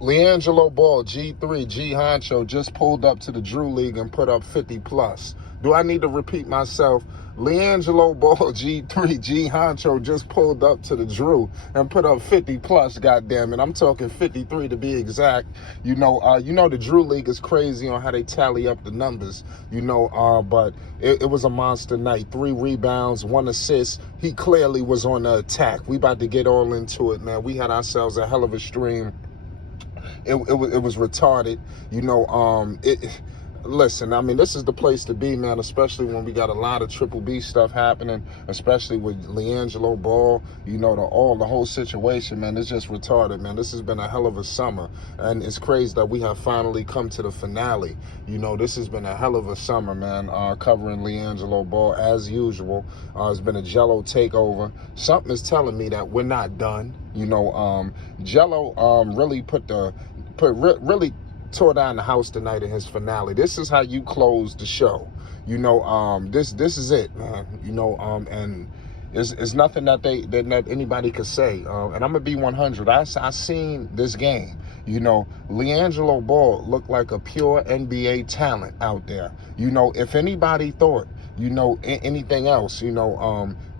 Liangelo Ball, G3, G Honcho, just pulled up to the Drew League and put up 50 plus. Do I need to repeat myself? Liangelo Ball, G3, G Honcho just pulled up to the Drew and put up 50 plus, goddammit. I'm talking 53 to be exact. You know the Drew League is crazy on how they tally up the numbers, but it was a monster night. 3 rebounds, 1 assist. He clearly was on the attack. We about to get all into it, man. We had ourselves a hell of a stream. It was retarded, Listen, I mean, this is the place to be, man, especially when we got a lot of Triple B stuff happening, especially with Liangelo Ball, the whole situation, man. It's just retarded, man. This has been a hell of a summer, and it's crazy that we have finally come to the finale. This has been a hell of a summer, man, covering Liangelo Ball as usual. It's been a Jello takeover. Something is telling me that we're not done. Jello really tore down the house tonight in his finale. This is how you close the show. This is it, man. And it's nothing that anybody could say. And I'm gonna be 100. I seen this game. Liangelo Ball looked like a pure NBA talent out there. If anybody thought, anything else,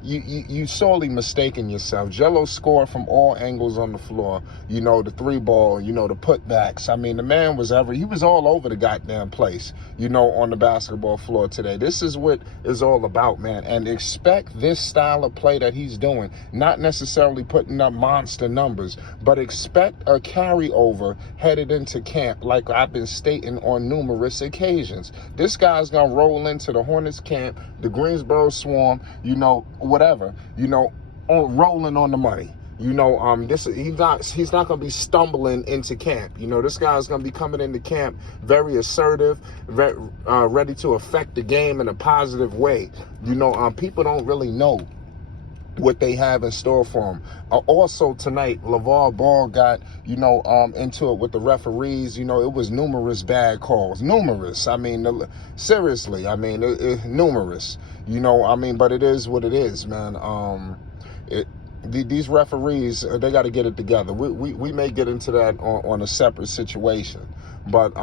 you sorely mistaken yourself. Jello scored from all angles on the floor. The 3-ball, the putbacks. I mean, the man he was all over the goddamn place, on the basketball floor today. This is what it's all about, man. And expect this style of play that he's doing, not necessarily putting up monster numbers, but expect a carryover headed into camp, like I've been stating on numerous occasions. This guy's gonna roll into the Hornets camp, the Greensboro Swarm, whatever, rolling on the money. He's not gonna be stumbling into camp. This guy's gonna be coming into camp very assertive, ready to affect the game in a positive way. People don't really know what they have in store for him. Also tonight, LeVar Ball got, into it with the referees. It was numerous bad calls. Numerous. I mean, seriously, numerous. But it is what it is, man. These referees, they got to get it together. We may get into that on a separate situation. But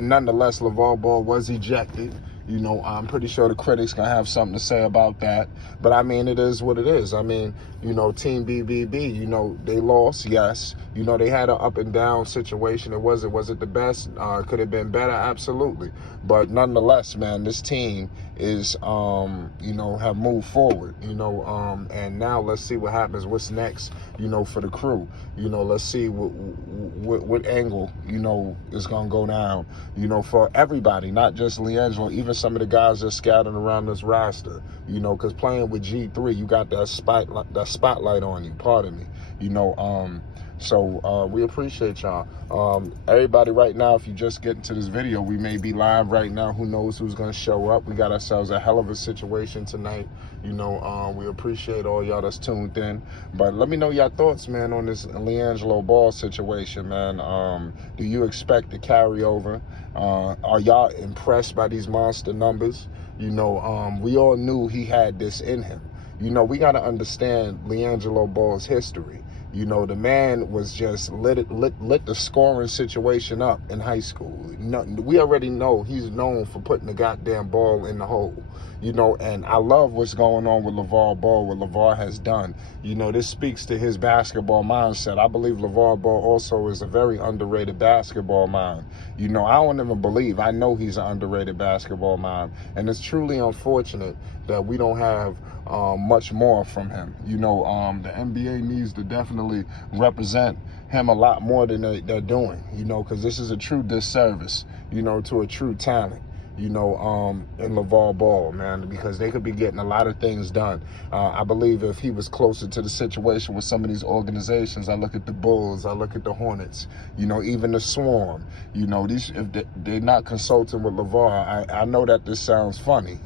nonetheless, LeVar Ball was ejected. I'm pretty sure the critics gonna have something to say about that. But it is what it is. Team BBB, they lost, yes. They had an up and down situation. Was it the best? Could have been better? Absolutely. But nonetheless, man, this team is, have moved forward, and now let's see what happens. What's next, for the crew? Let's see what angle, is going to go down, for everybody, not just Liangelo, even some of the guys that are scattered around this roster, because playing with G3, you got that spotlight on you, pardon me, So we appreciate y'all. Everybody right now, if you just get into this video, we may be live right now. Who knows who's going to show up? We got ourselves a hell of a situation tonight. We appreciate all y'all that's tuned in. But let me know your thoughts, man, on this Liangelo Ball situation, man. Do you expect to carry over? Are y'all impressed by these monster numbers? We all knew he had this in him. We got to understand Liangelo Ball's history. The man was just lit the scoring situation up in high school. We already know he's known for putting the goddamn ball in the hole. And I love what's going on with LeVar Ball, what LeVar has done. This speaks to his basketball mindset. I believe LeVar Ball also is a very underrated basketball mind. I don't even believe, I know he's an underrated basketball mind. And it's truly unfortunate that we don't have much more from him. The NBA needs to definitely represent him a lot more than they're doing, because this is a true disservice, to a true talent. In LeVar Ball, man, because they could be getting a lot of things done. I believe if he was closer to the situation with some of these organizations, I look at the Bulls, I look at the Hornets, even the Swarm, if they're not consulting with LeVar, I know that this sounds funny,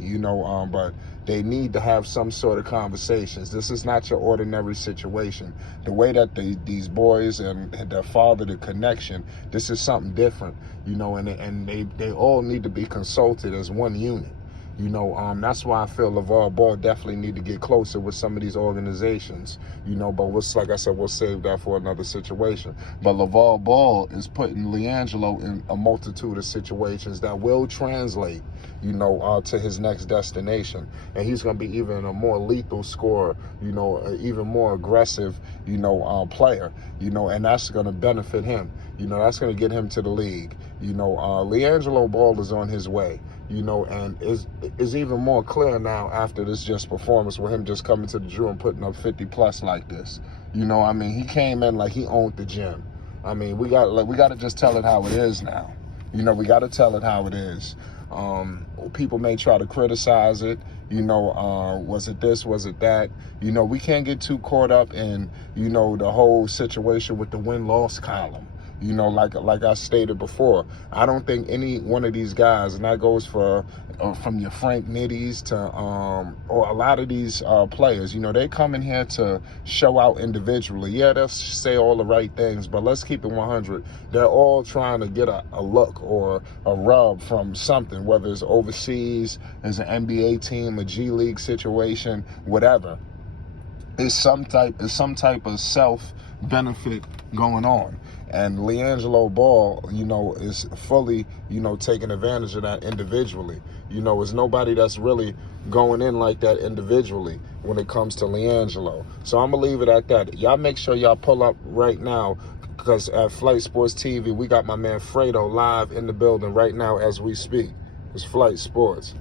but they need to have some sort of conversations. This is not your ordinary situation. The way that these boys and their father, the connection, this is something different, and they all need to be consulted as one unit. You know, that's why I feel LeVar Ball definitely need to get closer with some of these organizations. You know, but like I said, we'll save that for another situation. But LeVar Ball is putting Liangelo in a multitude of situations that will translate, you know, to his next destination. And he's going to be even a more lethal scorer, you know, even more aggressive, you know, player, you know, and that's going to benefit him. You know, that's going to get him to the league. You know, Liangelo Ball is on his way, you know, and is even more clear now after this just performance with him just coming to the Drew and putting up 50 plus like this. You know, I mean, he came in like he owned the gym. I mean, we got to just tell it how it is now. You know, we got to tell it how it is. People may try to criticize it. You know, was it this? Was it that? You know, we can't get too caught up in, you know, the whole situation with the win-loss column. You know, like I stated before, I don't think any one of these guys, and that goes for from your Frank Nitties to or a lot of these players, you know, they come in here to show out individually. Yeah, they'll say all the right things, but let's keep it 100. They're all trying to get a look or a rub from something, whether it's overseas, as an NBA team, a G League situation, whatever. It's some type of self benefit going on. And Liangelo Ball, you know, is fully, you know, taking advantage of that individually. You know, there's nobody that's really going in like that individually when it comes to Liangelo. So I'm going to leave it at that. Y'all make sure y'all pull up right now, because at Flight Sports TV, we got my man Fredo live in the building right now as we speak. It's Flight Sports.